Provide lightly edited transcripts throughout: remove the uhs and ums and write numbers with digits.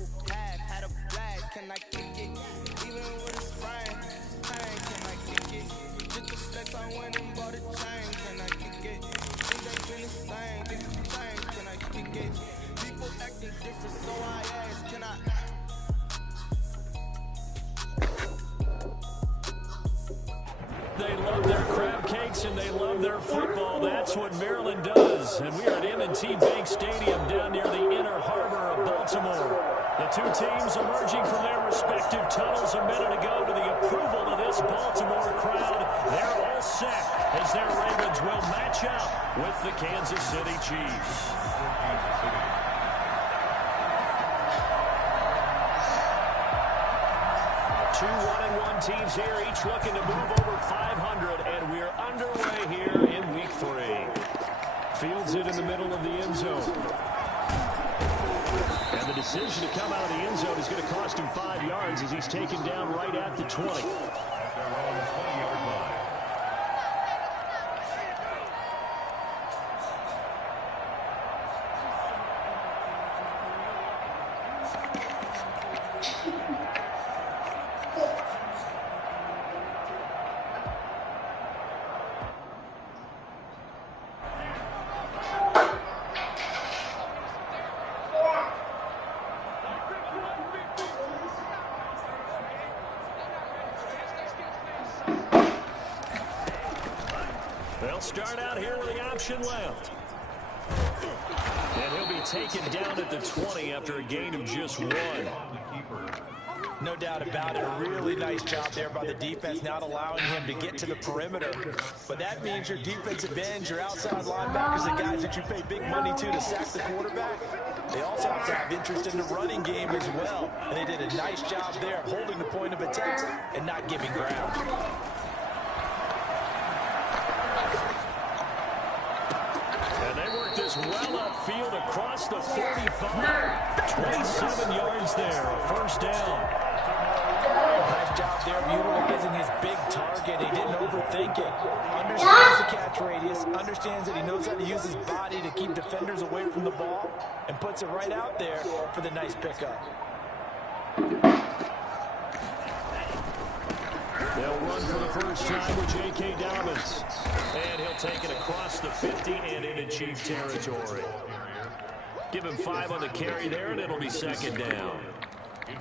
whole half, had a blast, can I kick it? Even with a sprain, pain, can I kick it? Just the flex, I went and bought a chain, can I kick it? Things ain't been the same, things have changed, can I kick it? People acting different, so I ask, can I? They love their crab cakes and they love their football. That's what Maryland does. And we are at M&T Bank Stadium down near the Inner Harbor of Baltimore. The two teams emerging from their respective tunnels a minute ago to the approval of this Baltimore crowd. They're all set as their Ravens will match up with the Kansas City Chiefs. Two 1-1 teams here, each looking to move over 500, and we're underway here in Week 3. Fields it in the middle of the end zone. And the decision to come out of the end zone is going to cost him 5 yards as he's taken down right at the 20. They'll start out here with the option left. And he'll be taken down at the 20 after a gain of just 1. No doubt about it. A really nice job there by the defense, not allowing him to get to the perimeter. But that means your defensive ends, your outside linebackers, the guys that you pay big money to sack the quarterback, they also have to have interest in the running game as well. And they did a nice job there of holding the point of attack and not giving ground. This well upfield across the 45. 27 yards there, a first down. Nice job there of utilizing his big target. He didn't overthink it. Understands the catch radius. Understands that he knows how to use his body to keep defenders away from the ball. And puts it right out there for the nice pickup. They'll run for the first time with J.K. Dobbins. And he'll take it across the 50 and into Chief territory. Give him 5 on the carry there, and it'll be second down.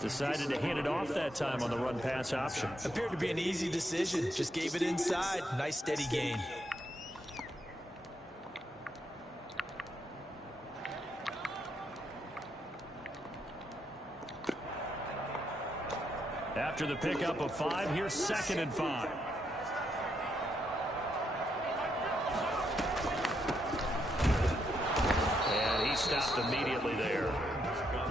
Decided to hand it off that time on the run-pass option. Appeared to be an easy decision. Just gave it inside. Nice steady gain. After the pickup of 5, here's 2nd and 5. And he stopped immediately there.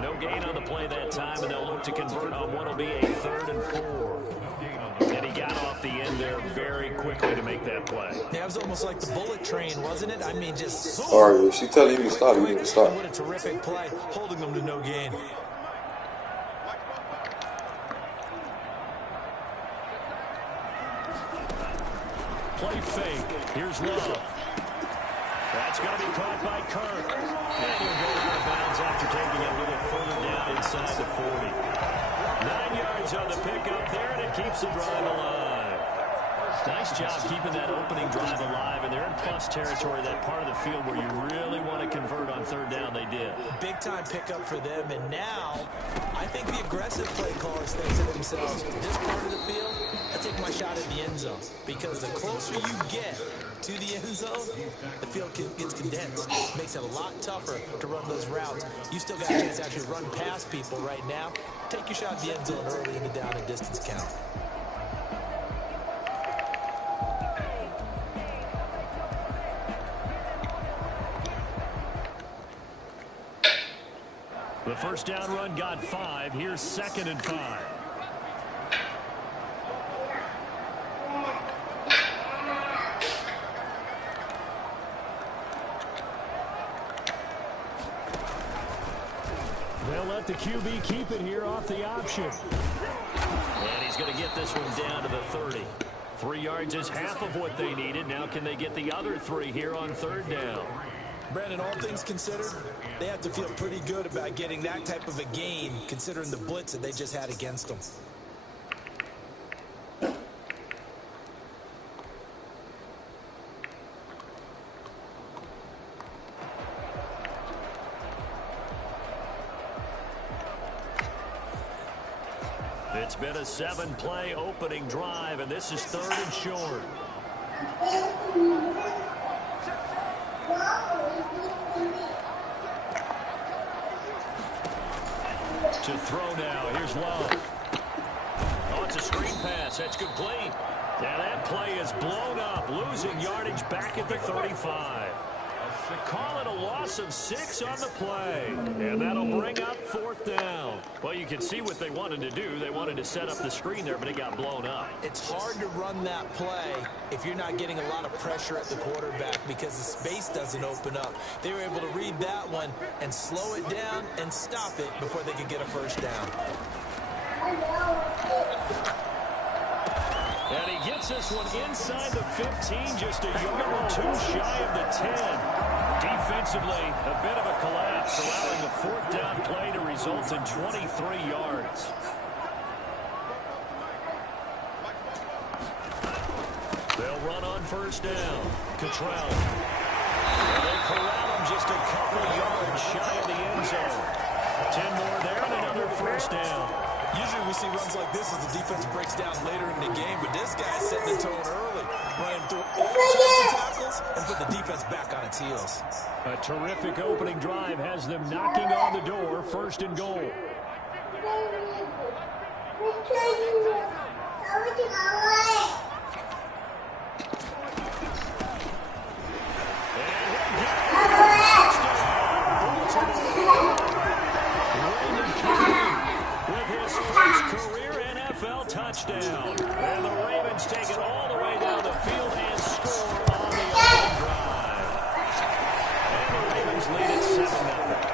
No gain on the play that time, and they'll look to convert on what will be a 3rd and 4. And he got off the end there very quickly to make that play. Yeah, it was almost like the bullet train, wasn't it? I mean, just... All right, if she telling you to stop, you need to stop. What a terrific play, holding them to no gain. Play fake. Here's Love. That's going to be caught by Kirk. And he'll go out of bounds after taking it a little further down inside the 40. 9 yards on the pickup there, and it keeps the drive alive. Nice job keeping that opening drive alive, and they're in plus territory, that part of the field where you really want to convert on 3rd down. They did. Big-time pickup for them, and now I think the aggressive play callers think to themselves, this part of the field, I take my shot at the end zone, because the closer you get to the end zone, the field gets condensed. Makes it a lot tougher to run those routes. You still got a chance to actually run past people right now. Take your shot at the end zone early in the down and distance count. The first down run got 5. Here's 2nd and 5. They'll let the QB keep it here off the option. And he's going to get this one down to the 30. 3 yards is half of what they needed. Now can they get the other 3 here on 3rd down? Brandon, all things considered, they have to feel pretty good about getting that type of a gain, considering the blitz that they just had against them. It's been a 7-play opening drive, and this is 3rd and short. To throw now. Here's Love. Oh, it's a screen pass. That's complete. Now that play is blown up, losing yardage back at the 35. Call it a loss of 6 on the play. And that'll bring up 4th down. Well, you can see what they wanted to do. They wanted to set up the screen there, but it got blown up. It's hard to run that play if you're not getting a lot of pressure at the quarterback because the space doesn't open up. They were able to read that one and slow it down and stop it before they could get a first down. And he gets this one inside the 15, just a yard or 2 shy of the 10. Defensively, a bit of a collapse, allowing the 4th down play to result in 23 yards. They'll run on first down. Cottrell. And they corral him just a couple yards shy of the end zone. 10 more there and another first down. Usually we see runs like this as the defense breaks down later in the game, but this guy's setting the tone early, running through all the tackles and put the defense back on its heels. A terrific opening drive has them knocking on the door, 1st and goal. Touchdown. And the Ravens take it all the way down the field and score on the opening drive. And the Ravens lead it 7-0.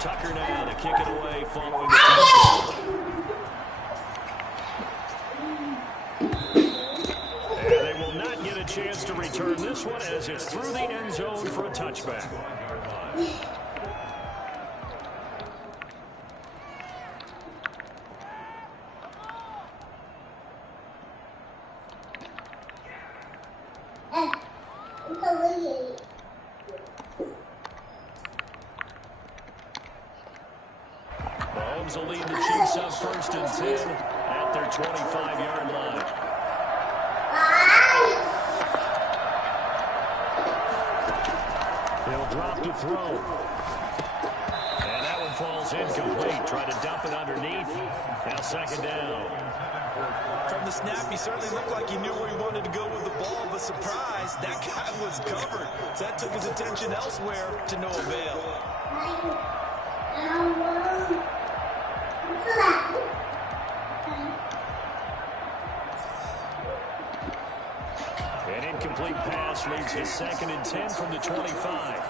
Tucker now to kick it away following the touchdown. And they will not get a chance to return this one as it's through the end zone for a touchback. Mahomes will lead the Chiefs up 1st and 10 at their 25-yard line. He'll drop to throw. And that one falls incomplete. Try to dump it underneath. Now 2nd down. From the snap, he certainly looked like he knew where he wanted to go with the ball, but surprise, that guy was covered. So that took his attention elsewhere to no avail. An incomplete pass leads to 2nd and 10 from the 25.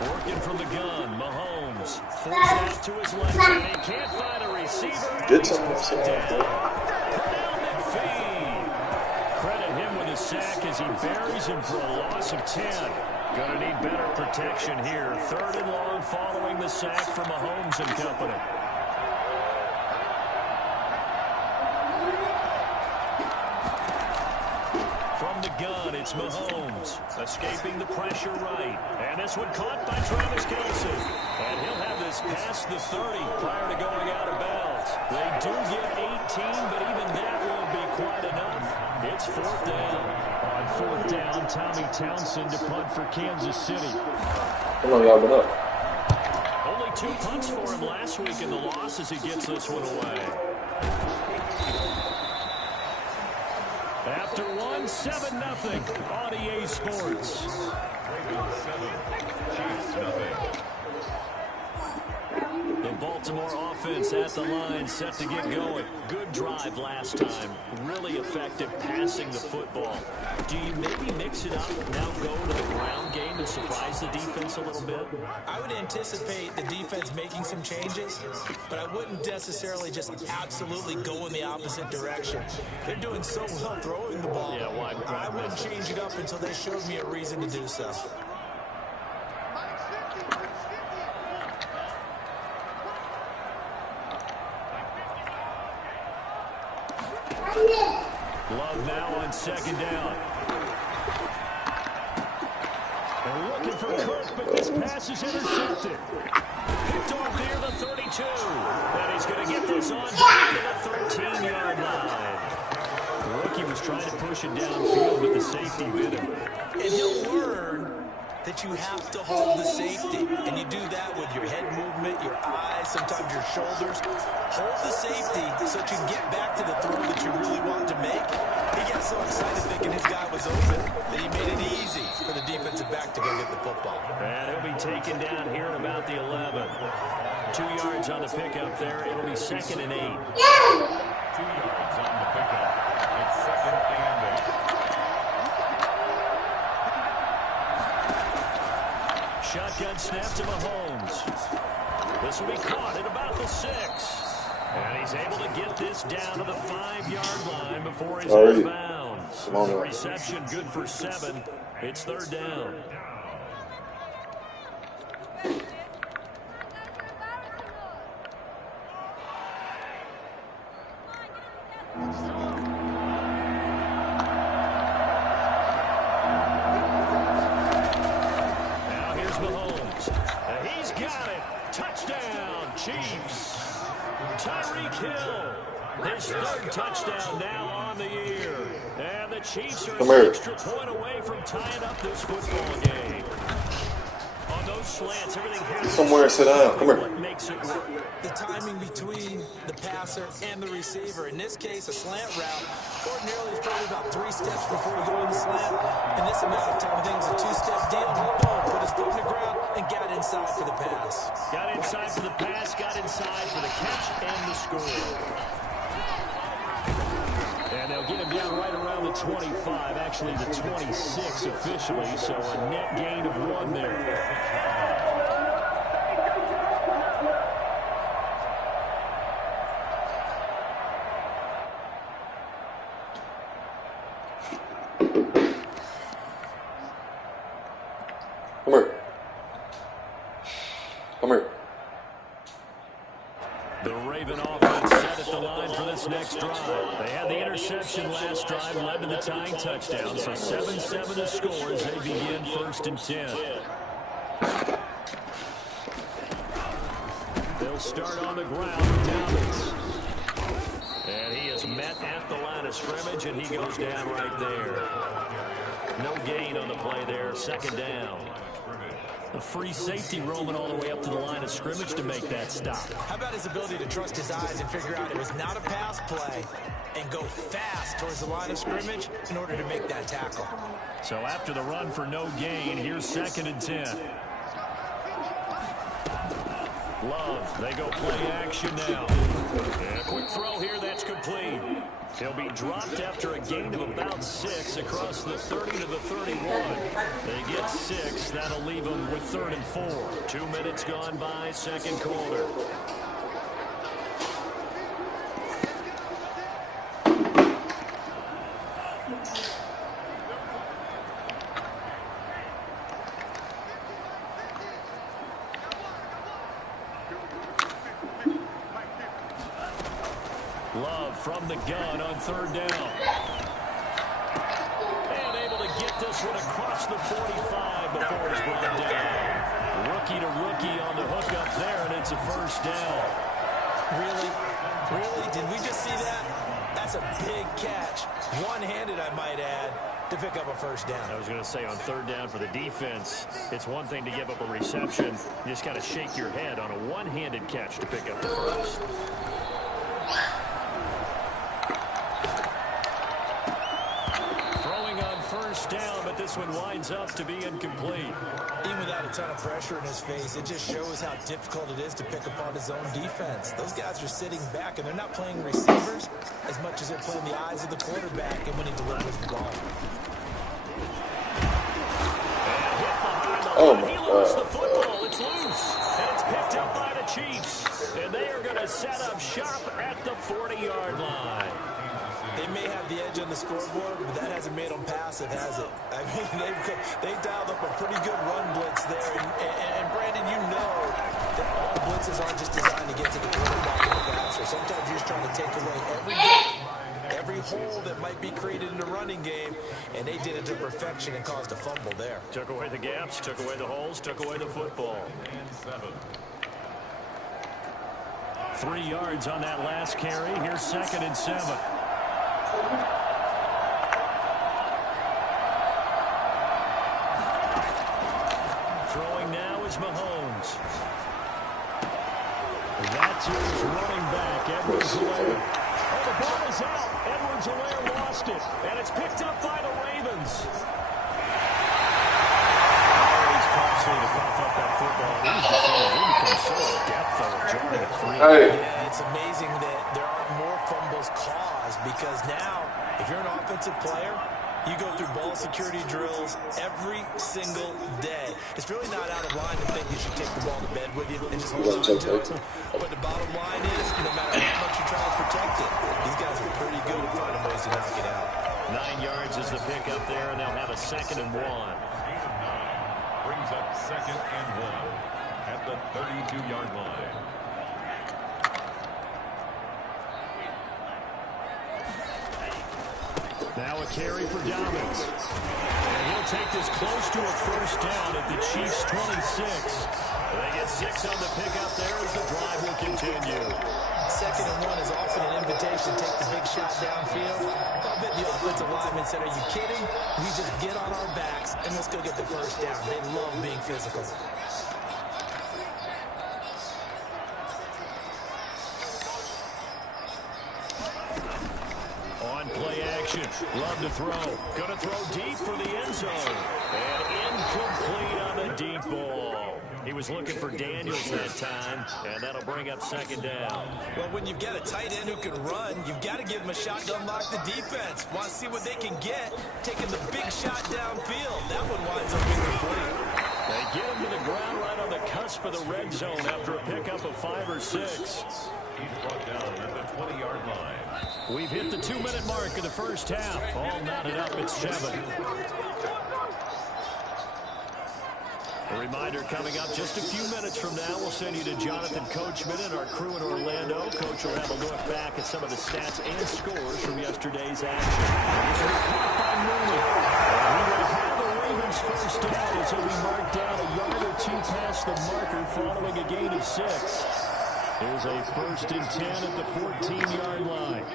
Working from the gun, Mahomes forced out to his left, and he can't find a receiver, and he's brought down. Down McPhee. Credit him with a sack as he buries him for a loss of 10. Gonna need better protection here. 3rd and long following the sack from Mahomes and company. From the gun, it's Mahomes, escaping the pressure right. And this one caught by Travis Kelce. And he'll have this past the 30 prior to going out of bounds. They do get 18, but even that won't be quite enough. It's 4th down. On 4th down, Tommy Townsend to punt for Kansas City. How long y'all been up? Only 2 punts for him last week in the loss as he gets this one away. After 7-0 on EA Sports. The ball Baltimore offense at the line, set to get going. Good drive last time. Really effective passing the football. Do you maybe mix it up, now go to the ground game and surprise the defense a little bit? I would anticipate the defense making some changes, but I wouldn't necessarily just absolutely go in the opposite direction. They're doing so well throwing the ball. Yeah, why I wouldn't change it up until they showed me a reason to do so. Love now on second down. They're looking for Kirk, but this pass is intercepted. Picked off near the 32. And he's going to get this on back to the 13-yard line. The rookie was trying to push it downfield, but the safety bit him. And he'll learn that you have to hold the safety. And you do that with your head movement, your eyes, sometimes your shoulders. Hold the safety so that you can get back to the throw that you really want to make. He gets so excited thinking his guy was open that he made it easy for the defensive back to go get the football. And he'll be taken down here at about the 11. 2 yards on the pickup there. It'll be 2nd and 8. 2 yards on the pickup. It's 2nd and 8. Shotgun snap to Mahomes. This will be caught at about the 6. And he's able to get this down to the 5-yard line before he's out of bounds. The reception good for 7. It's 3rd down. Now here's Mahomes. He's got it. Touchdown, Chiefs. Tyreek Hill, his 3rd touchdown now on the year. And the Chiefs are an extra point away from tying up this football game. On those slants, everything happens. Somewhere, sit down. Come here. What makes it work? The timing between the passer and the receiver. In this case, a slant route. Ordinarily, it's probably about 3 steps before you go in the slant. In this amount of time, I think it's a 2-step deal. Boom, put his foot in the ground and got inside for the pass. Got inside for the pass, got inside for the catch and the score. And they'll get him down right around the 25, actually the 26 officially, so a net gain of 1 there. Come here. Come here. The Raven offense set at the line for this next drive. They had the interception last drive, led to the tying touchdown. So 7-7 the score as they begin 1st and 10. They'll start on the ground with Dobbins. And he is met at the line of scrimmage, and he goes down right there. No gain on the play there, 2nd down. A free safety roaming all the way up to the line of scrimmage to make that stop. How about his ability to trust his eyes and figure out it was not a pass play and go fast towards the line of scrimmage in order to make that tackle? So after the run for no gain, here's 2nd and 10. Love, they go play action now. And a quick throw here, that's complete. He'll be dropped after a gain of about 6 across the 30 to the 31. They get 6. That'll leave them with 3rd and 4. 2 minutes gone by, 2nd quarter. Love from the gun on 3rd down. And able to get this one across the 45 before it's brought down. Rookie to rookie on the hook up there, and it's a 1st down. Really? Really? Did we just see that? That's a big catch. One-handed, I might add, to pick up a 1st down. I was going to say on 3rd down for the defense, it's one thing to give up a reception. You just got to shake your head on a one-handed catch to pick up the 1st. Throwing on 1st down, but this this one winds up to be incomplete. Even without a ton of pressure in his face, it just shows how difficult it is to pick apart his own defense. Those guys are sitting back, and they're not playing receivers as much as they're playing the eyes of the quarterback and when he delivers the ball. Oh, my He God. lost the football. It's loose, and it's picked up by the Chiefs. And they are going to set up shop at the 40-yard line. They may have the edge on the scoreboard, but that hasn't made them passive, has it? I mean, they've dialed up a pretty good run blitz there. And Brandon, you know that all blitzes aren't just designed to get to the quarterback and the passer. Sometimes you're just trying to take away every hole that might be created in the running game, and they did it to perfection and caused a fumble there. Took away the gaps, took away the holes, took away the football. 3 yards on that last carry. Here's 2nd and 7. Throwing now is Mahomes. That's his running back, Edwards-Helaire. Oh, the ball is out. Edwards-Helaire lost it, and it's picked up by the Ravens. Always costly to cough up that football. These defenders, they become so adept, though, jarring it free. Hey. Yeah, it's amazing that there aren't more fumbles caused, because now, if you're an offensive player, you go through ball security drills every single day. It's really not out of line to think you should take the ball to bed with you and just hold on to it. But the bottom line is, no matter how much you try to protect it, these guys are pretty good at finding ways to knock it out. 9 yards is the pickup there, and they'll have a 2nd and 1. Brings up 2nd and 1 at the 32-yard line. Now a carry for Dobbins. And he'll take this close to a first down at the Chiefs' 26. They get 6 on the pickup there as the drive will continue. 2nd and 1 is often an invitation to take the big shot downfield. I bet the offensive lineman said, "Are you kidding? We just get on our backs and let's go get the first down." They love being physical. On play action. Love to throw. Going to throw deep for the end zone. And incomplete on the deep ball. He was looking for Daniels that time, and that'll bring up 2nd down. Well, when you've got a tight end who can run, you've got to give him a shot to unlock the defense. Want to see what they can get, taking the big shot downfield. That one winds up being complete. They get him to the ground right on the cusp of the red zone after a pickup of 5 or 6. He's brought down at the 20-yard line. We've hit the 2-minute mark of the first half. All knotted up at 7. A reminder coming up just a few minutes from now. We'll send you to Jonathan Coachman and our crew in Orlando. Coach will have a look back at some of the stats and scores from yesterday's action. This will be caught by Mooney. And we will have the Ravens first down as he'll be marked down a yard or 2 past the marker following a gain of 6. Here's a 1st and 10 at the 14-yard line.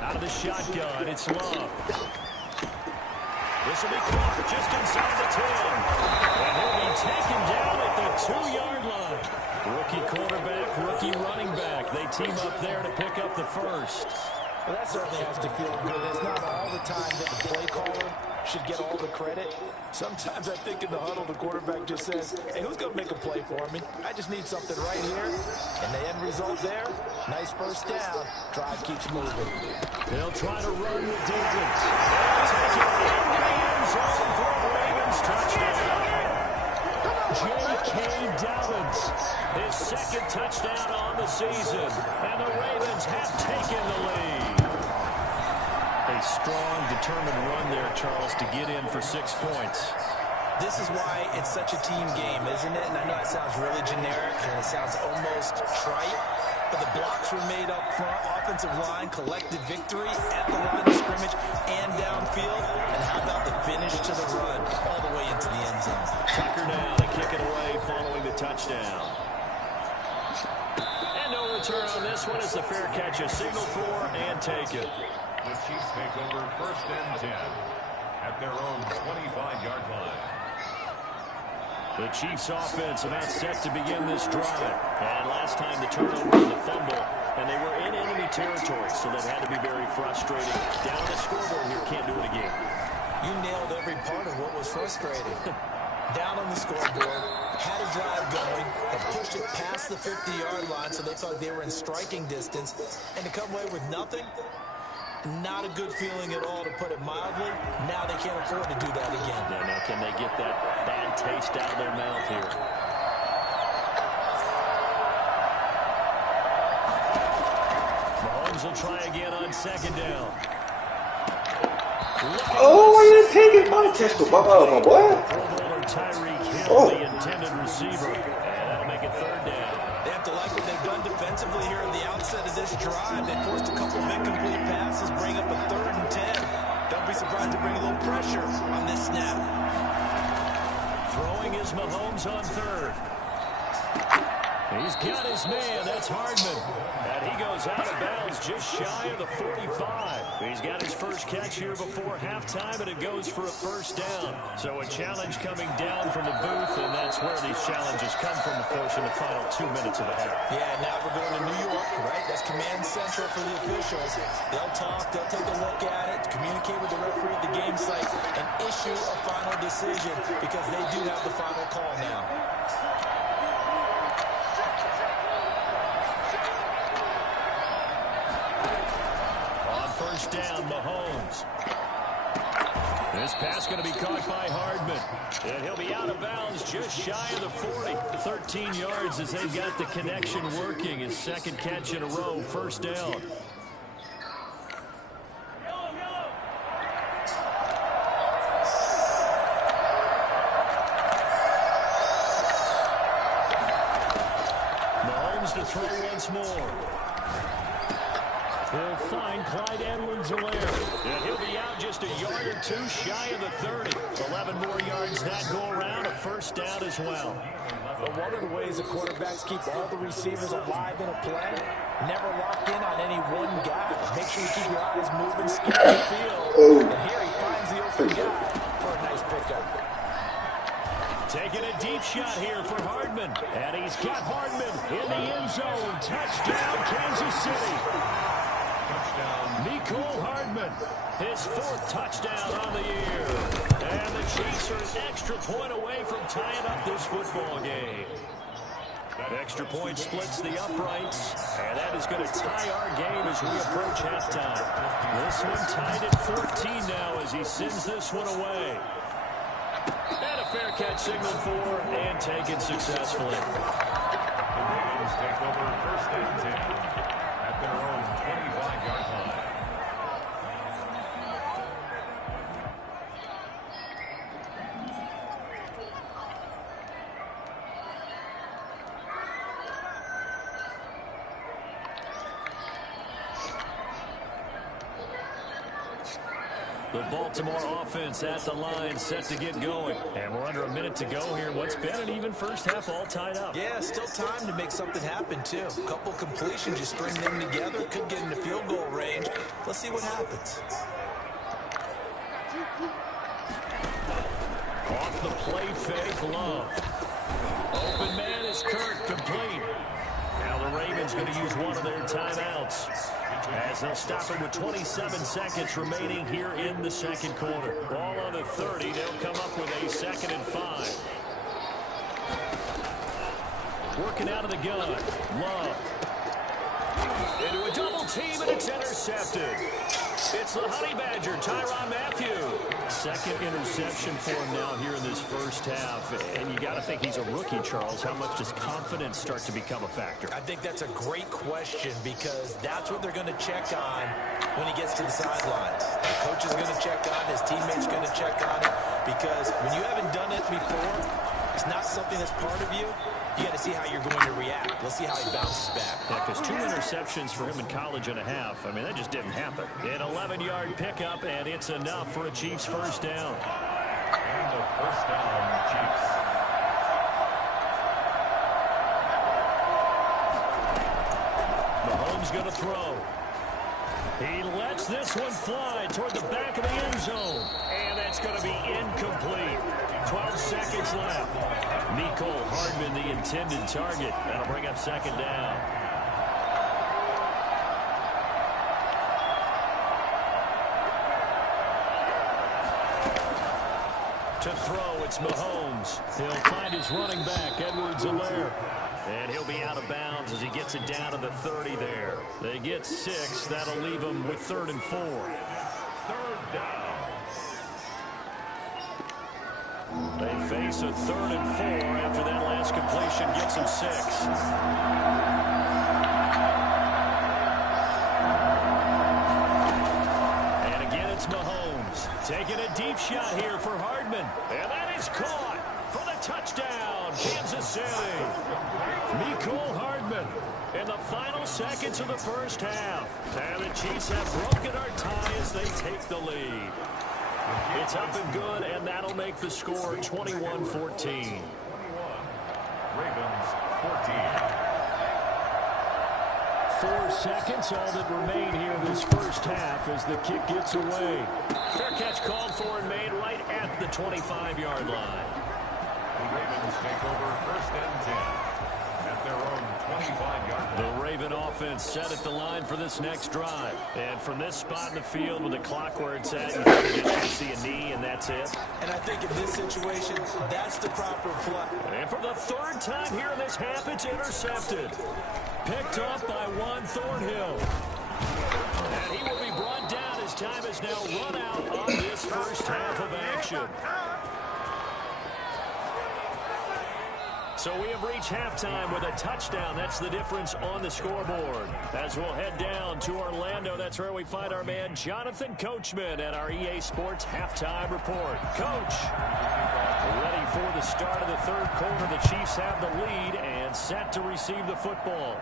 Out of the shotgun, it's Love. This will be caught just inside the 10. And he'll be taken down at the 2-yard line. Rookie quarterback, rookie running back. They team up there to pick up the first. Well, that certainly has to feel good. It's not all the time that the play caller should get all the credit. Sometimes I think in the huddle, the quarterback just says, "Hey, who's going to make a play for me? I just need something right here." And the end result there, nice first down. Drive keeps moving. They'll try to run with Douglas. Take it in the end zone for a Ravens touchdown. J.K. Dobbins, his 2nd touchdown on the season. And the Ravens have taken the lead. A strong, determined run there, Charles, to get in for 6 points. This is why it's such a team game, isn't it? And I know it sounds really generic and it sounds almost trite, but the blocks were made up front, offensive line, collective victory at the line of scrimmage and downfield. And how about the finish to the run all the way into the end zone? Tucker now to kick it away following the touchdown. And no return on this one as the fair catch is signaled for and taken. The Chiefs take over 1st and 10 at their own 25-yard line. The Chiefs offense about set to begin this drive. And last time the turnover and the fumble, and they were in enemy territory, so that had to be very frustrating. Down on the scoreboard here, can't do it again. You nailed every part of what was frustrating. Down on the scoreboard, had a drive going, had pushed it past the 50-yard line, so they thought they were in striking distance, and to come away with nothing, not a good feeling at all, to put it mildly. Now they can't afford to do that again. Yeah, now can they get that bad taste out of their mouth here? Mahomes will try again on second down. Oh, I didn't take it. My test, my boy. The intended receiver, and that'll make it third down. They have to like what they've done defensively here at the outset of this drive. They forced a couple of incomplete passes, bring up a 3rd and 10. Don't be surprised to bring a little pressure on this snap. Throwing is Mahomes on 3rd. He's got his man. That's Hardman. And he goes out of bounds just shy of the 45. He's got his first catch here before halftime, and it goes for a first down. So a challenge coming down from the booth, and that's where these challenges come from, of course, in the final 2 minutes of the half. Yeah, now we're going to New York, right? That's command central for the officials. They'll talk, they'll take a look at it, communicate with the referee at the game site, and issue a final decision because they do have the final call now. First down, Mahomes. This pass going to be caught by Hardman. And he'll be out of bounds just shy of the 40. 13 yards as they've got the connection working. His second catch in a row, first down. Mahomes to throw once more. He'll find Clyde Edwards-Helaire. And he'll be out just a yard or two shy of the 30. 11 more yards that go around. A first down as well. But one of the ways the quarterbacks keep all the receivers alive in a play, never lock in on any one guy. Make sure you keep your eyes moving, scan the field. And here he finds the open guy for a nice pickup. Taking a deep shot here for Hardman. And he's got Hardman in the end zone. Touchdown, Kansas City. Nicole Hardman, his 4th touchdown on the year. And the Chiefs are an extra point away from tying up this football game. That extra point splits the uprights, and that is going to tie our game as we approach halftime. This one tied at 14 now as he sends this one away. And a fair catch signaled for and taken successfully. The Ravens take over first and 10 at their own 25-yard line. The Baltimore offense at the line, set to get going. And we're under a minute to go here. What's been an even first half, all tied up. Yeah, still time to make something happen, too. A couple completions, you string them together, could get into field goal range. Let's see what happens. Off the play fake, Love. Open man is Kirk, complete. Now the Ravens going to use one of their timeouts, as they'll stop him with 27 seconds remaining here in the second quarter. Ball on the 30. They'll come up with a 2nd and 5. Working out of the gun. Love. Into a double team, and it's intercepted. It's the Honey Badger, Tyrann Mathieu. 2nd interception for him now here in this first half. And you got to think he's a rookie, Charles. How much does confidence start to become a factor? I think that's a great question because that's what they're going to check on when he gets to the sidelines. The coach is going to check on, his teammates going to check on it because when you haven't done it before, it's not something that's part of you. You got to see how you're going to react. Let's see how he bounces back. Yeah, because 2 interceptions for him in college and a half. I mean, that just didn't happen. An 11-yard pickup, and it's enough for a Chiefs first down. And the first down, Chiefs. Mahomes going to throw. He lets this one fly toward the back of the end zone. And that's going to be incomplete. 12 seconds left. Nicole Hardman, the intended target. That'll bring up second down. To throw, it's Mahomes. He'll find his running back, Edwards-Helaire. And he'll be out of bounds as he gets it down to the 30 there. They get 6. That'll leave them with 3rd and 4. Third down. They face a 3rd and 4 after that last completion gets them 6. And again, it's Mahomes. Taking a deep shot here for Hardman. And that is caught for the touchdown, Kansas City. Nicole Hardman in the final seconds of the first half. And the Chiefs have broken our tie as they take the lead. It's up and good, and that'll make the score 21-14. 21. Ravens 14. 4 seconds, all that remain here in this first half as the kick gets away. Fair catch called for and made right at the 25-yard line. The Ravens take over 1st and 10 at their own 25-yard line. The Raven offense set at the line for this next drive. And from this spot in the field with the clock where it's at, you think you should see a knee, and that's it. And I think in this situation, that's the proper play. And for the 3rd time here in this half, it's intercepted. Picked up by Juan Thornhill. And he will be brought down as time has now run out on this first half of action. So we have reached halftime with a touchdown. That's the difference on the scoreboard. As we'll head down to Orlando, that's where we find our man Jonathan Coachman at our EA Sports Halftime Report. Coach, ready for the start of the 3rd quarter. The Chiefs have the lead and set to receive the football.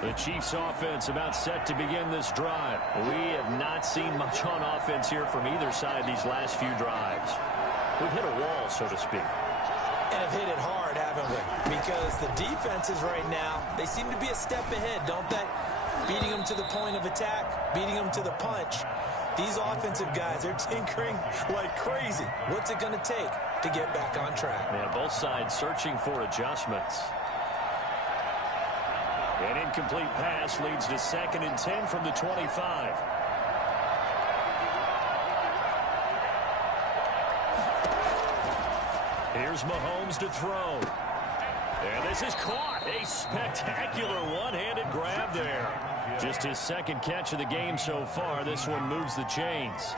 The Chiefs offense about set to begin this drive. We have not seen much on offense here from either side these last few drives. We've hit a wall, so to speak. And have hit it hard, haven't we? Because the defenses right now, they seem to be a step ahead, don't they? Beating them to the point of attack, beating them to the punch. These offensive guys, they're tinkering like crazy. What's it going to take to get back on track? Yeah, both sides searching for adjustments. An incomplete pass leads to 2nd and 10 from the 25. Here's Mahomes to throw. And this is caught. A spectacular one-handed grab there. Just his 2nd catch of the game so far. This one moves the chains.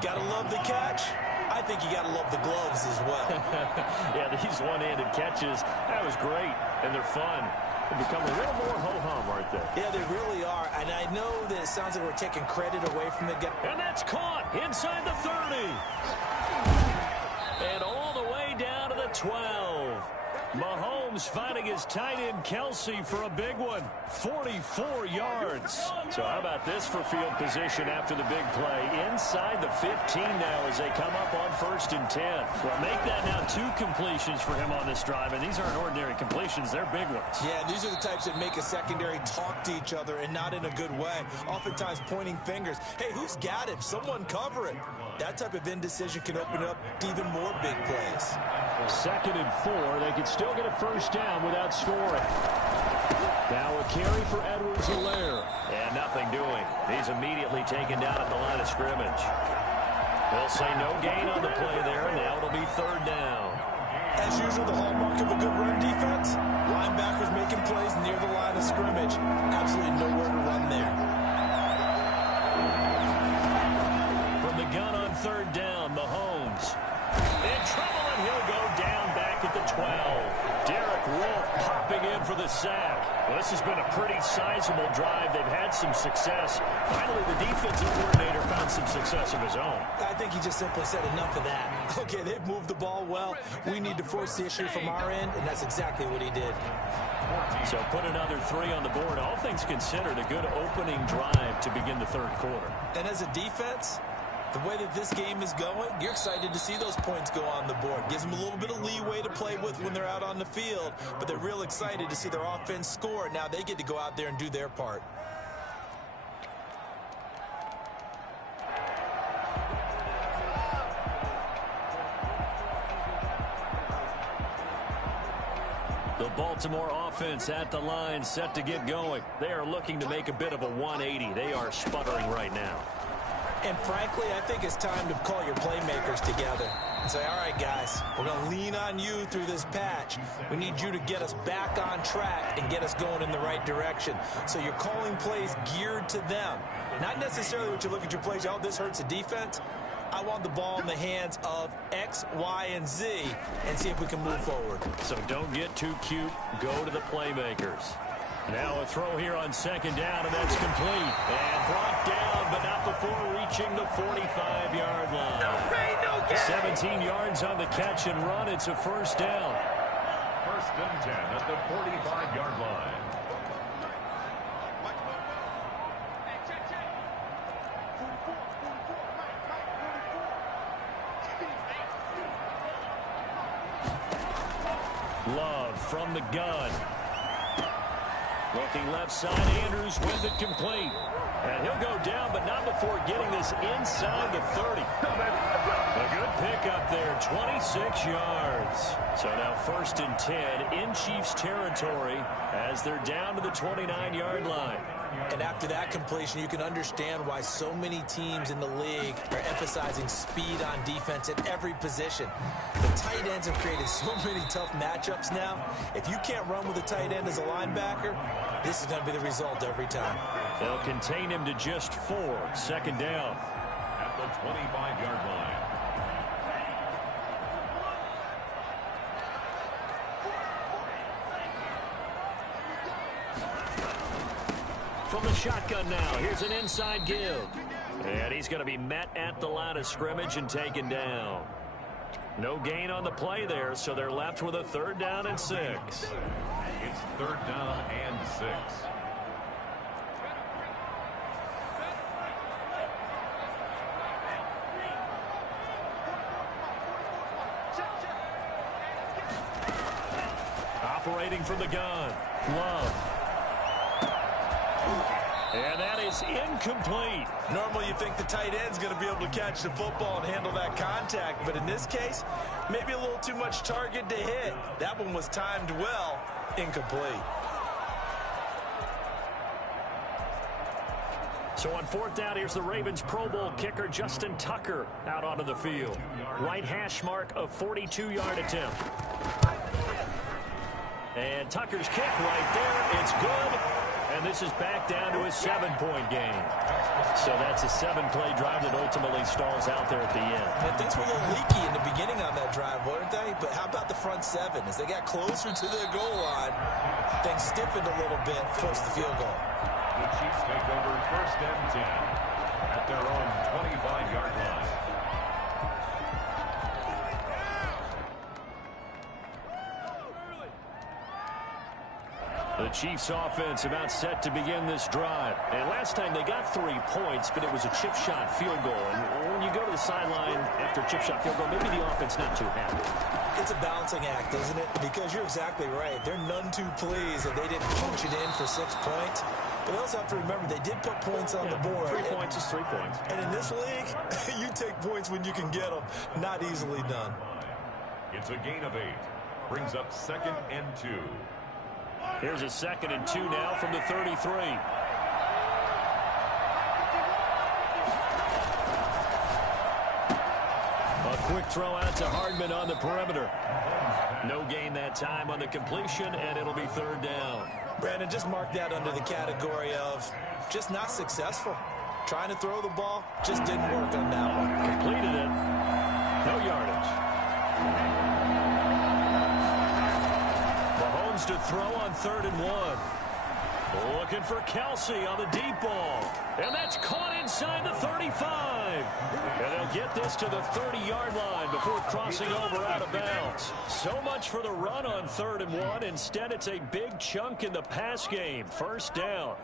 Gotta love the catch. I think you gotta love the gloves as well. Yeah, these one-handed catches, that was great, and they're fun. They become a little more ho-hum, aren't they? Yeah, they really are. And I know that it sounds like we're taking credit away from the guy. And that's caught inside the 30. And all the way down to the 12. Mahomes finding his tight end Kelsey for a big one. 44 yards. So how about this for field position after the big play? Inside the 15 now as they come up on 1st and 10. Well, make that now 2 completions for him on this drive. And these aren't ordinary completions. They're big ones. Yeah, these are the types that make a secondary talk to each other and not in a good way. Oftentimes pointing fingers. Hey, who's got him? Someone cover it. That type of indecision can open up to even more big plays. 2nd and 4. They could still get a 1st down without scoring. Now a carry for Edwards-Helaire. And nothing doing. He's immediately taken down at the line of scrimmage. They'll say no gain on the play there, and now it'll be 3rd down. As usual, the hallmark of a good run defense, linebackers making plays near the line of scrimmage. Absolutely nowhere to run there. From the gun on 3rd down, Mahomes. In trouble, and he'll go down back at the 12. Derek Wolfe popping in for the sack. Well, this has been a pretty sizable drive. They've had some success. Finally, the defensive coordinator found some success of his own. I think he just simply said enough of that. Okay, they've moved the ball well. We need to force the issue from our end, and that's exactly what he did. So put another 3 on the board. All things considered, a good opening drive to begin the third quarter. And as a defense, the way that this game is going, you're excited to see those points go on the board. Gives them a little bit of leeway to play with when they're out on the field, but they're real excited to see their offense score. Now they get to go out there and do their part. The Baltimore offense at the line, set to get going. They are looking to make a bit of a 180. They are sputtering right now. And frankly, I think it's time to call your playmakers together and say, all right, guys, we're going to lean on you through this patch. We need you to get us back on track and get us going in the right direction. So you're calling plays geared to them. Not necessarily what you look at your plays, oh, this hurts the defense. I want the ball in the hands of X, Y, and Z and see if we can move forward. So don't get too cute. Go to the playmakers. Now a throw here on second down, and that's complete. And brought down, but not before reaching the 45-yard line. 17 yards on the catch and run. It's a first down. First and 10 at the 45-yard line. Love from the gun. Looking left side, Andrews with it complete. And he'll go down, but not before getting this inside the 30. A good pick up there, 26 yards. So now first and 10 in Chiefs territory as they're down to the 29-yard line. And after that completion, you can understand why so many teams in the league are emphasizing speed on defense at every position. The tight ends have created so many tough matchups now. If you can't run with a tight end as a linebacker, this is going to be the result every time. They'll contain him to just 4. Second down. At the 25-yard line. From the shotgun now, here's an inside give. And he's going to be met at the line of scrimmage and taken down. No gain on the play there, so they're left with a third down and 6. It's third down and 6. Operating from the gun, Love. And that is incomplete. Normally you think the tight end's going to be able to catch the football and handle that contact, but in this case, maybe a little too much target to hit. That one was timed well, incomplete. So on fourth down, here's the Ravens Pro Bowl kicker Justin Tucker out onto the field. Right hash mark of 42-yard attempt. And Tucker's kick right there. It's good. And this is back down to a 7-point game. So that's a 7-play drive that ultimately stalls out there at the end. And things were a little leaky in the beginning on that drive, weren't they? But how about the front 7? As they got closer to the goal line, things stiffened a little bit, forced the field goal. The Chiefs take over first and 10 at their own 25-yard line. The Chiefs offense about set to begin this drive. And last time they got 3 points, but it was a chip shot field goal. And when you go to the sideline after a chip shot field goal, maybe the offense not too happy. It's a balancing act, isn't it? Because you're exactly right. They're none too pleased that they didn't punch it in for 6 points. But they also have to remember they did put points on the board. 3 points is 3 points. And in this league, you take points when you can get them. Not easily done. It's a gain of 8. Brings up second and 2. Here's a second and 2 now from the 33. A quick throw out to Hardman on the perimeter. No gain that time on the completion, and it'll be third down. Brandon, just mark that under the category of just not successful. Trying to throw the ball, just didn't work on that one. Completed it. No yardage. Mahomes to throw on 3rd and 1. Looking for Kelsey on the deep ball. And that's caught inside the 35. And they'll get this to the 30-yard line before crossing over out of bounds. So much for the run on 3rd and 1. Instead, it's a big chunk in the pass game. 1st down.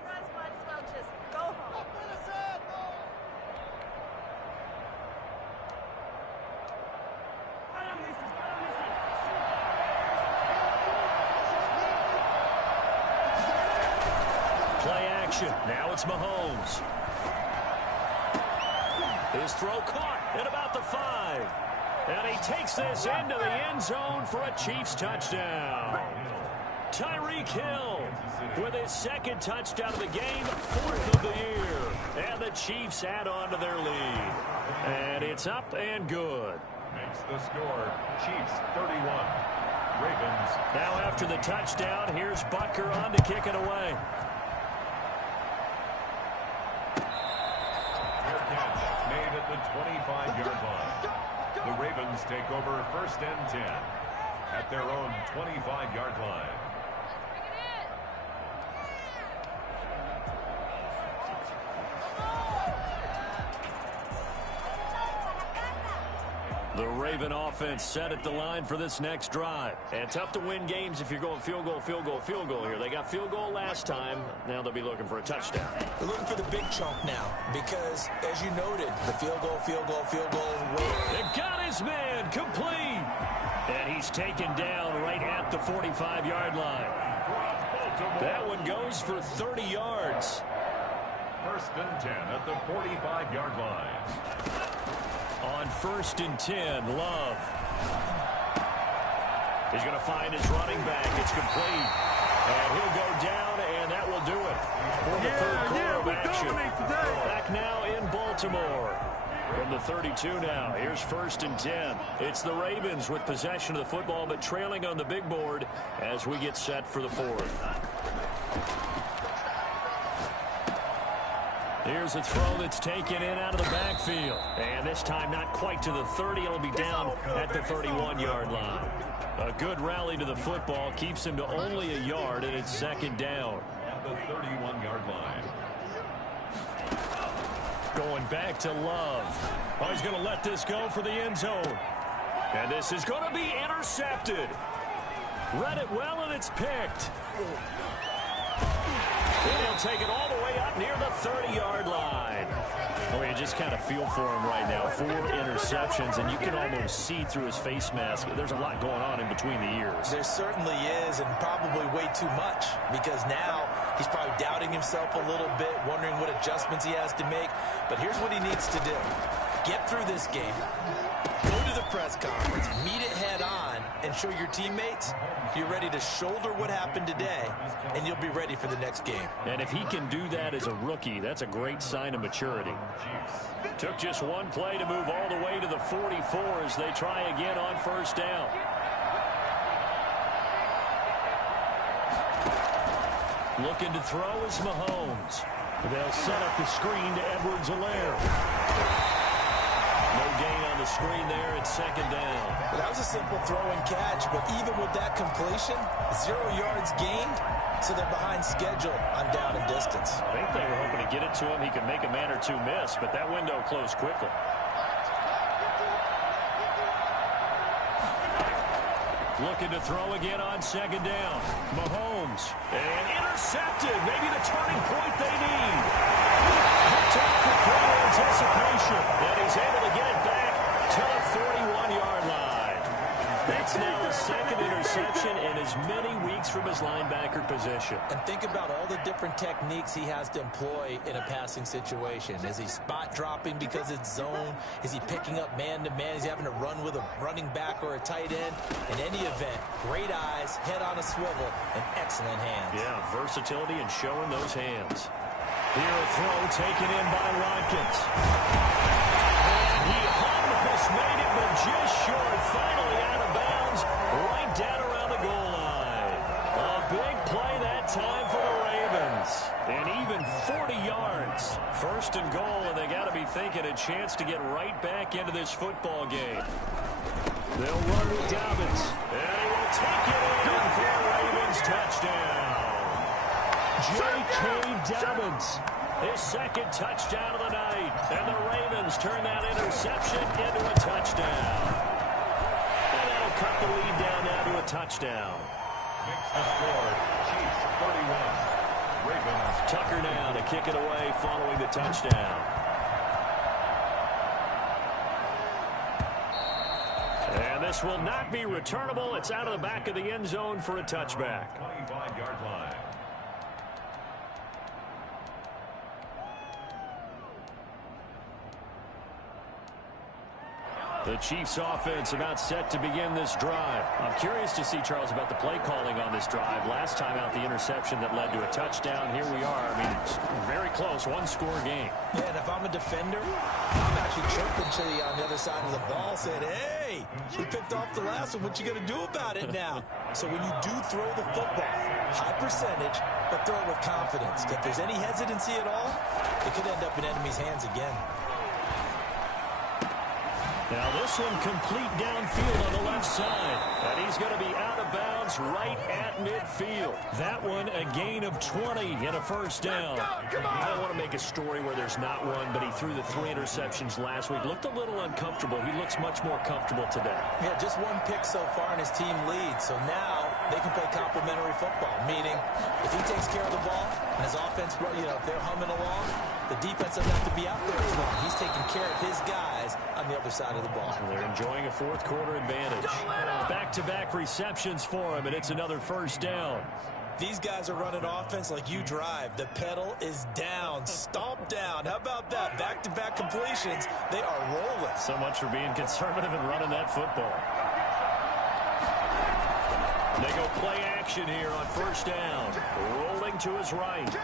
Play action. Now it's Mahomes. His throw caught at about the 5. And he takes this into the end zone for a Chiefs touchdown. Tyreek Hill with his 2nd touchdown of the game, 4th of the year. And the Chiefs add on to their lead. And it's up and good. Makes the score Chiefs 31. Ravens. Now after the touchdown, here's Butker on to kick it away. Made at the 25-yard line. The Ravens take over 1st and 10 at their own 25-yard line. The Raven offense set at the line for this next drive. And tough to win games if you're going field goal, field goal, field goal here. They got field goal last time. Now they'll be looking for a touchdown. They're looking for the big chunk now because, as you noted, the field goal. They got his man complete. And he's taken down right at the 45-yard line. That one goes for 30 yards. 1st and 10 at the 45-yard line. On 1st and 10, Love. He's going to find his running back. It's complete. And he'll go down, and that will do it for the 3rd quarter of action. Back now in Baltimore. From the 32 now, here's 1st and 10. It's the Ravens with possession of the football, but trailing on the big board as we get set for the 4th. Here's a throw that's taken in out of the backfield. And this time not quite to the 30. It'll be down at the 31-yard line. A good rally to the football keeps him to only a yard, and it's 2nd down. At the 31-yard line. Going back to Love. Oh, he's going to let this go for the end zone. And this is going to be intercepted. Read it well, and it's picked. He'll take it all the way up near the 30-yard line. Oh, you just kind of feel for him right now. 4 interceptions, and you can almost see through his face mask. There's a lot going on in between the ears. There certainly is, and probably way too much, because now he's probably doubting himself a little bit, wondering what adjustments he has to make. But here's what he needs to do. Get through this game. Go to the press conference, meet it head on, and show your teammates you're ready to shoulder what happened today, and you'll be ready for the next game. And if he can do that as a rookie, that's a great sign of maturity. Took just one play to move all the way to the 44 as they try again on 1st down. Looking to throw is Mahomes. They'll set up the screen to Edwards-Helaire. No gain on the screen there. It's 2nd down. Well, that was a simple throw and catch, but even with that completion, 0 yards gained, so they're behind schedule on down and distance. I think they were hoping to get it to him. He could make a man or two miss, but that window closed quickly. Looking to throw again on 2nd down. Mahomes. And intercepted. Maybe the turning point they need. Picked off for great anticipation. And he's able to get it back to the 41-yard line. That's now the 2nd interception in as many weeks from his linebacker position. And think about all the different techniques he has to employ in a passing situation. Is he spot dropping because it's zone? Is he picking up man-to-man? Is he having to run with a running back or a tight end? In any event, great eyes, head on a swivel, and excellent hands. Yeah, versatility and showing those hands. Here a throw taken in by Watkins. And he almost made it, but just short. Finally out of bounds, right down around the goal line. A big play that time for the Ravens. And even 40 yards. 1st and goal, and they got to be thinking a chance to get right back into this football game. They'll run with Dobbins. And he will take it in for a Ravens Ravens touchdown. J.K. Dobbins, his second touchdown of the night. And the Ravens turn that interception into a touchdown. And that'll cut the lead down now to a touchdown. Makes the score, Chiefs 31. Ravens. Tucker now to kick it away following the touchdown. And this will not be returnable. It's out of the back of the end zone for a touchback. 25-yard line. The Chiefs offense about set to begin this drive. I'm curious to see, Charles, about the play calling on this drive. Last time out, the interception that led to a touchdown. Here we are. I mean, it's very close, one-score game. Yeah, and if I'm a defender, I'm actually chirping to you on the other side of the ball saying, hey, we picked off the last one. What you going to do about it now? So when you do throw the football, high percentage, but throw it with confidence. If there's any hesitancy at all, it could end up in enemy's hands again. Now this one complete downfield on the left side. And he's going to be out of bounds right at midfield. That one a gain of 20 and a first down. I don't want to make a story where there's not one, but he threw the 3 interceptions last week. Looked a little uncomfortable. He looks much more comfortable today. Yeah, just one pick so far and his team leads. So now they can play complementary football, meaning if he takes care of the ball and his offense, if they're humming along, the defense doesn't have to be out there as long. He's taking care of his guys on the other side of the ball. They're enjoying a fourth quarter advantage. Back-to-back receptions for him, and it's another first down. These guys are running offense like you drive. The pedal is down, stomp down. How about that? Back-to-back completions. They are rolling. So much for being conservative and running that football. They go play action here on first down. Rolling to his right.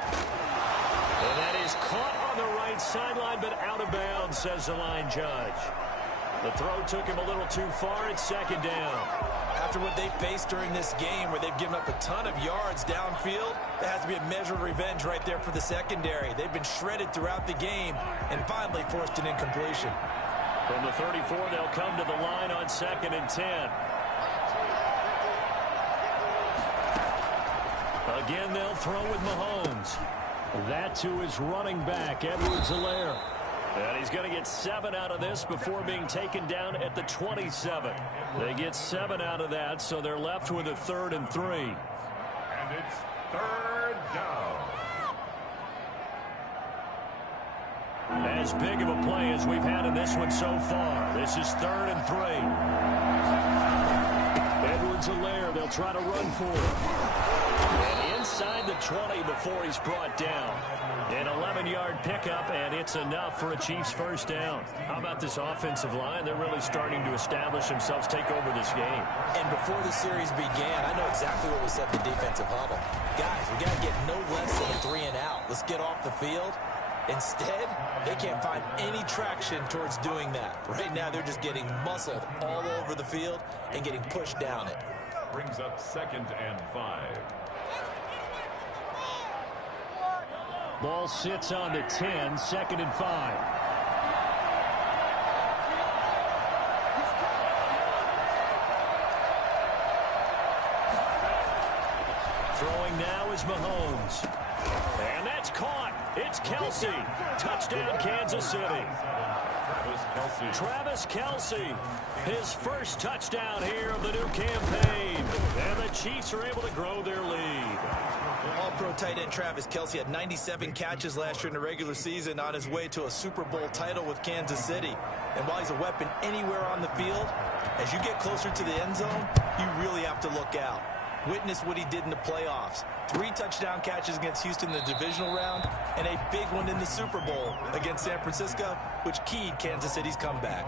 And that is caught on the right sideline, but out of bounds, says the line judge. The throw took him a little too far. It's second down. After what they faced during this game where they've given up a ton of yards downfield, there has to be a measure of revenge right there for the secondary. They've been shredded throughout the game and finally forced an incompletion. From the 34, they'll come to the line on 2nd and 10. Again, they'll throw with Mahomes. That to his running back, Edwards-Helaire. And he's going to get 7 out of this before being taken down at the 27. They get 7 out of that, so they're left with a 3rd and 3. And it's 3rd down. As big of a play as we've had in this one so far. This is 3rd and 3. Edwards-Helaire, they'll try to run for it. And inside the 20 before he's brought down. An 11-yard pickup, and it's enough for a Chiefs first down. How about this offensive line? They're really starting to establish themselves, take over this game. And before the series began, I know exactly what was said in the defensive huddle. Guys, we got to get no less than a 3 and out. Let's get off the field. Instead, they can't find any traction towards doing that. Right now, they're just getting muscled all over the field and getting pushed down it. Brings up 2nd and 5. Ball sits on the 10, 2nd and 5. Throwing now is Mahomes. And that's caught. It's Kelsey. Touchdown, Kansas City. Travis Kelce, his first touchdown here of the new campaign. And the Chiefs are able to grow their lead. All-pro tight end Travis Kelce had 97 catches last year in the regular season on his way to a Super Bowl title with Kansas City. And while he's a weapon anywhere on the field, as you get closer to the end zone, you really have to look out. Witness what he did in the playoffs. 3 touchdown catches against Houston in the divisional round, and a big one in the Super Bowl against San Francisco, which keyed Kansas City's comeback.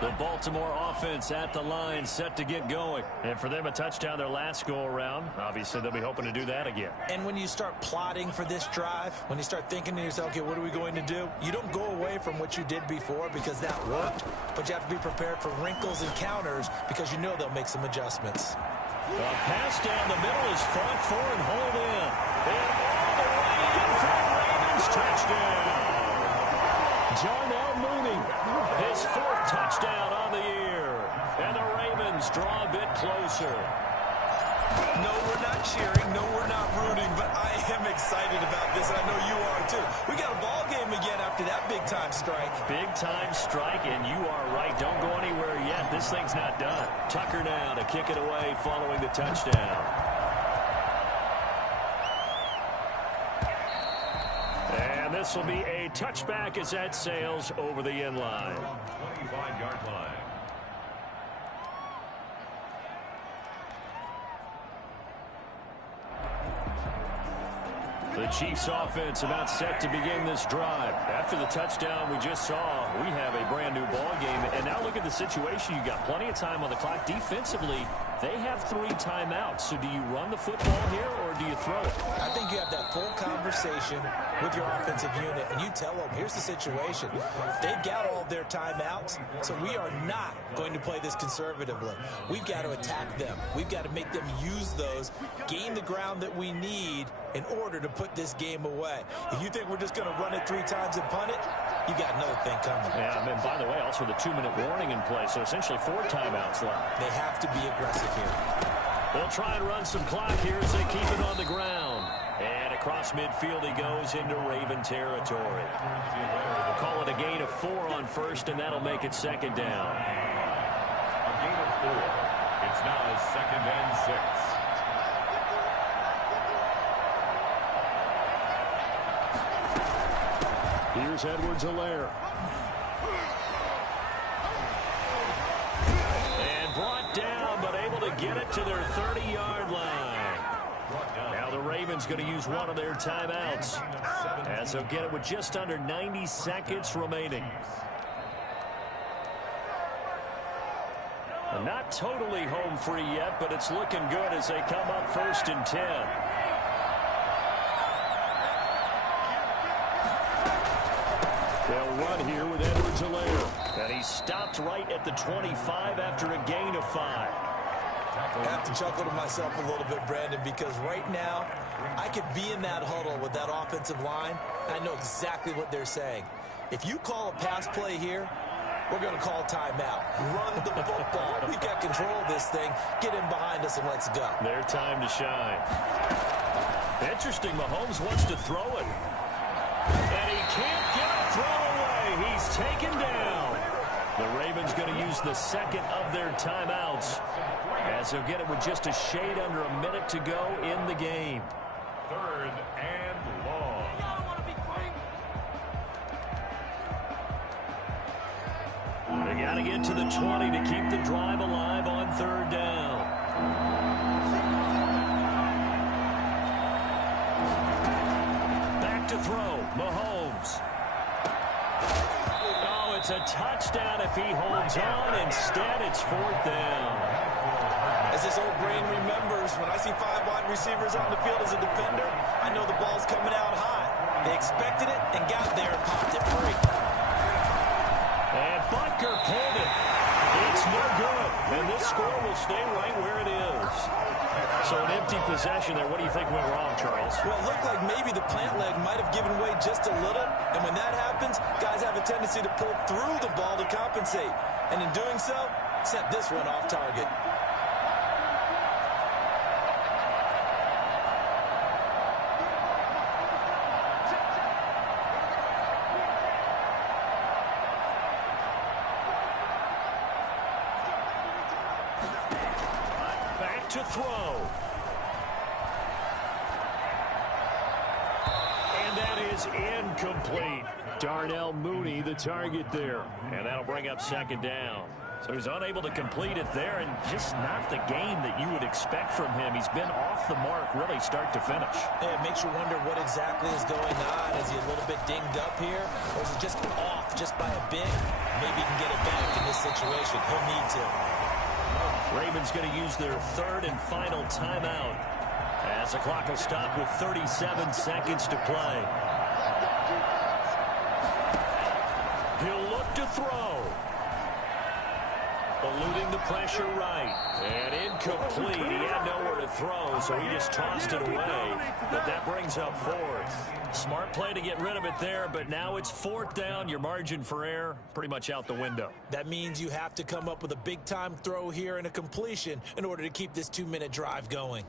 The Baltimore offense at the line, set to get going. And for them, a touchdown their last go-around. Obviously, they'll be hoping to do that again. And when you start plotting for this drive, when you start thinking to yourself, okay, what are we going to do? You don't go away from what you did before because that worked, but you have to be prepared for wrinkles and counters because you know they'll make some adjustments. A pass down the middle is fought for and hauled in. And all the way in for the Ravens touchdown. Jarnell Mooney, his 4th touchdown on the year. And the Ravens games draw a bit closer. No, we're not cheering. No, we're not rooting. But I am excited about this, and I know you are too. We got a ball game again after that big-time strike. Big-time strike, and you are right. Don't go anywhere yet. This thing's not done. Tucker now to kick it away following the touchdown. And this will be a touchback as that sails over the end line. 25-yard line. The Chiefs offense about set to begin this drive. After the touchdown we just saw, we have a brand new ball game. And now look at the situation. You've got plenty of time on the clock. Defensively, they have 3 timeouts. So do you run the football here or do you throw it? I think you have that full conversation with your offensive unit, and you tell them, here's the situation. They've got all of their timeouts, so we are not going to play this conservatively. We've got to attack them. We've got to make them use those, gain the ground that we need in order to put this game away. If you think we're just going to run it 3 times and punt it, you got another thing coming. Yeah, and by the way, also the 2-minute warning in play, so essentially 4 timeouts left. They have to be aggressive here. They'll try and run some clock here as they keep it on the ground. And across midfield he goes into Raven territory. We'll call it a gain of 4 on first, and that'll make it second down. A gain of 4. It's now 2nd and 6. Here's Edwards-Helaire. And brought down, but able to get it to their 30-yard line. Now the Ravens going to use one of their timeouts, as they'll get it with just under 90 seconds remaining. And not totally home free yet, but it's looking good as they come up 1st and 10. They'll run here with Edwards-Helaire. And he stopped right at the 25 after a gain of 5. I have to chuckle to myself a little bit, Brandon, because right now I could be in that huddle with that offensive line. I know exactly what they're saying. If you call a pass play here, we're going to call timeout. Run the football. We got control of this thing. Get in behind us and let's go. Their time to shine. Interesting, Mahomes wants to throw it. And he can't get a throw away. He's taken down. The Ravens going to use the second of their timeouts, as they'll get it with just a shade under a minute to go in the game. 3rd and long. They got to get to the 20 to keep the drive alive on 3rd down. Back to throw, Mahomes. Oh, it's a touchdown if he holds on. Instead, it's 4th down. As this old brain remembers, when I see 5 wide receivers on the field as a defender, I know the ball's coming out high. They expected it and got there and popped it free. And Butker pulled it. It's no good. And this score will stay right where it is. So an empty possession there. What do you think went wrong, Charles? Well, it looked like maybe the plant leg might have given way just a little. And when that happens, guys have a tendency to pull through the ball to compensate. And in doing so, set this one off target. To throw. And that is incomplete. Darnell Mooney, the target there. And that'll bring up 2nd down. So he's unable to complete it there, and just not the game that you would expect from him. He's been off the mark really start to finish. Yeah, it makes you wonder what exactly is going on. Is he a little bit dinged up here? Or is he just off just by a bit? Maybe he can get it back in this situation. He'll need to. Ravens going to use their 3rd and final timeout, as the clock will stop with 37 seconds to play. He'll look to throw. The eluding the pressure right. And incomplete. He had nowhere to throw, so he just tossed it away. But that brings up fourth. Smart play to get rid of it there, but now it's fourth down. Your margin for error pretty much out the window. That means you have to come up with a big-time throw here and a completion in order to keep this 2-minute drive going.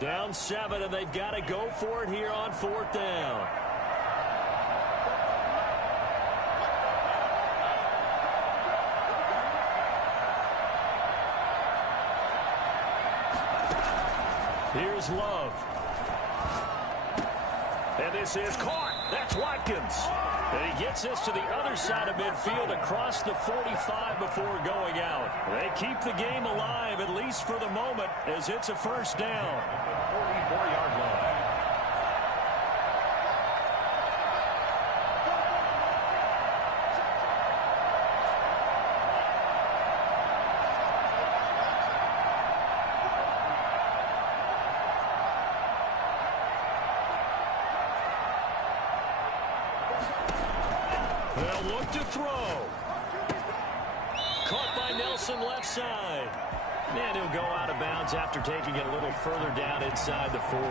Down 7, and they've got to go for it here on fourth down. Here's Love. And this is caught. That's Watkins. And he gets this to the other side of midfield across the 45 before going out. They keep the game alive, at least for the moment, as it's a first down. 44-yard line. They'll look to throw. Caught by Nelson left side. And he'll go out of bounds after taking it a little further down inside the 40.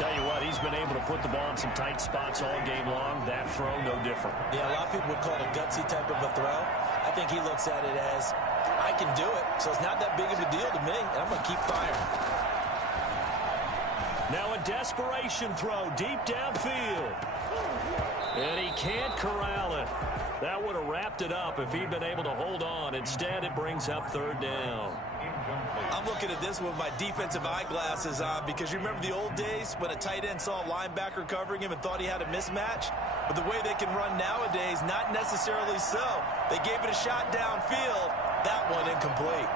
Tell you what, he's been able to put the ball in some tight spots all game long. That throw, no different. Yeah, a lot of people would call it a gutsy type of a throw. I think he looks at it as, I can do it, so it's not that big of a deal to me, and I'm going to keep firing. Now a desperation throw deep downfield. And he can't corral it. That would have wrapped it up if he'd been able to hold on. Instead, it brings up third down. I'm looking at this with my defensive eyeglasses on because you remember the old days when a tight end saw a linebacker covering him and thought he had a mismatch? But the way they can run nowadays, not necessarily so. They gave it a shot downfield. That one incomplete.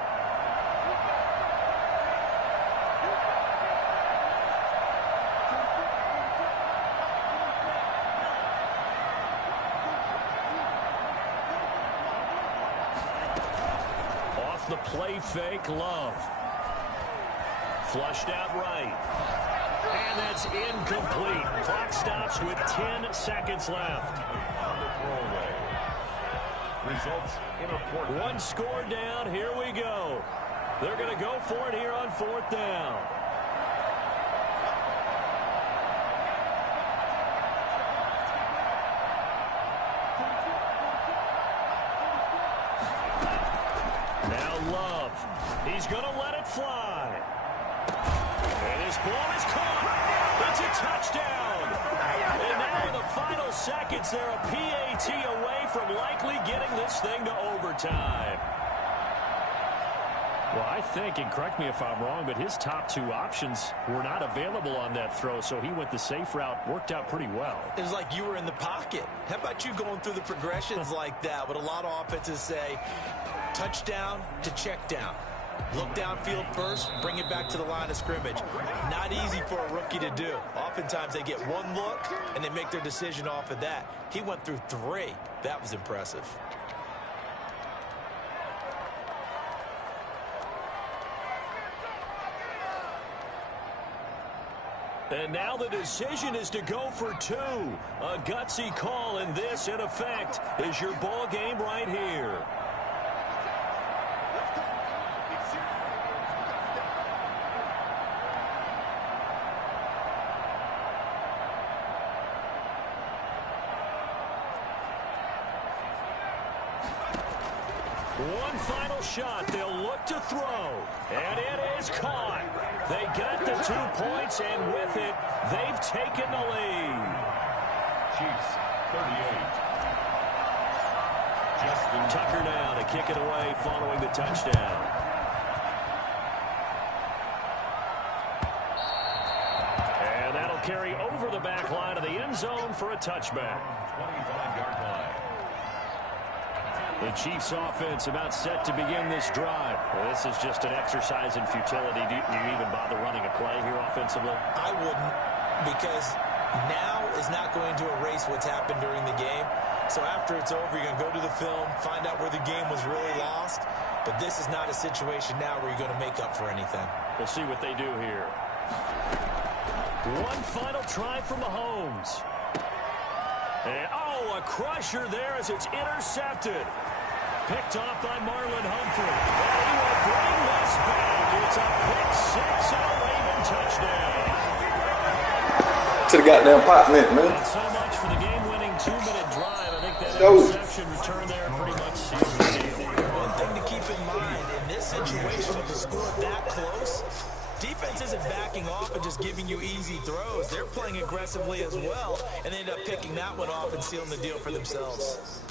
The play fake, Love. Flushed out right. And that's incomplete. Clock stops with 10 seconds left. On the throwaway. Results in a fourth. One score down. Here we go. They're going to go for it here on fourth down. Love. He's going to let it fly. And his ball is caught. It's a touchdown. And now in the final seconds, they're a PAT away from likely getting this thing to overtime. Well, I think, and correct me if I'm wrong, but his top two options were not available on that throw, so he went the safe route, worked out pretty well. It was like you were in the pocket. How about you going through the progressions like that? But a lot of offenses say, touchdown to check down. Look downfield first, bring it back to the line of scrimmage. Not easy for a rookie to do. Oftentimes they get one look and they make their decision off of that. He went through 3. That was impressive. And now the decision is to go for 2. A gutsy call, and this, in effect, is your ball game right here. One final shot. They'll look to throw. And it is caught. They got the 2 points, and with it, they've taken the lead. Chiefs, 38. Justin Tucker now to kick it away following the touchdown. And that'll carry over the back line of the end zone for a touchback. 25-yard line. The Chiefs offense about set to begin this drive. Well, this is just an exercise in futility. Do you even bother running a play here offensively? I wouldn't, because now is not going to erase what's happened during the game. So after it's over, you're going to go to the film, find out where the game was really lost. But this is not a situation now where you're going to make up for anything. We'll see what they do here. One final try for Mahomes. And, oh, a crusher there as it's intercepted. Picked off by Marlon Humphrey. And he will bring this back. It's a pick six and a Raven touchdown. To the goddamn pot, man. Not so much for the game-winning 2-minute drive. I think that interception return there pretty much seals the deal. One thing to keep in mind, in this situation with the score that close, defense isn't backing off and just giving you easy throws. They're playing aggressively as well, and they end up picking that one off and sealing the deal for themselves.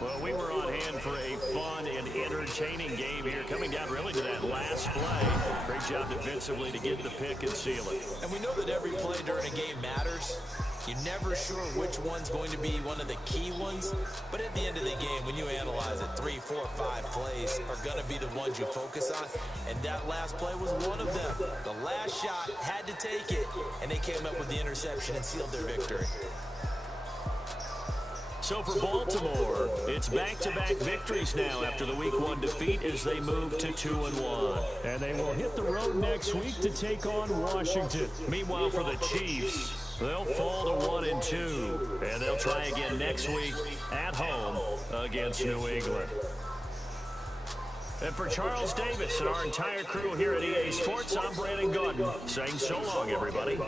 Well, we were on hand for a fun and entertaining game here, coming down really to that last play. Great job defensively to get the pick and seal it. And we know that every play during a game matters. You're never sure which one's going to be one of the key ones. But at the end of the game, when you analyze it, 3, 4, 5 plays are going to be the ones you focus on. And that last play was one of them. The last shot had to take it, and they came up with the interception and sealed their victory. So for Baltimore, it's back-to-back victories now after the Week 1 defeat as they move to 2-1. And they will hit the road next week to take on Washington. Meanwhile, for the Chiefs, they'll fall to 1-2. And they'll try again next week at home against New England. And for Charles Davis and our entire crew here at EA Sports, I'm Brandon Gaudin saying so long, everybody.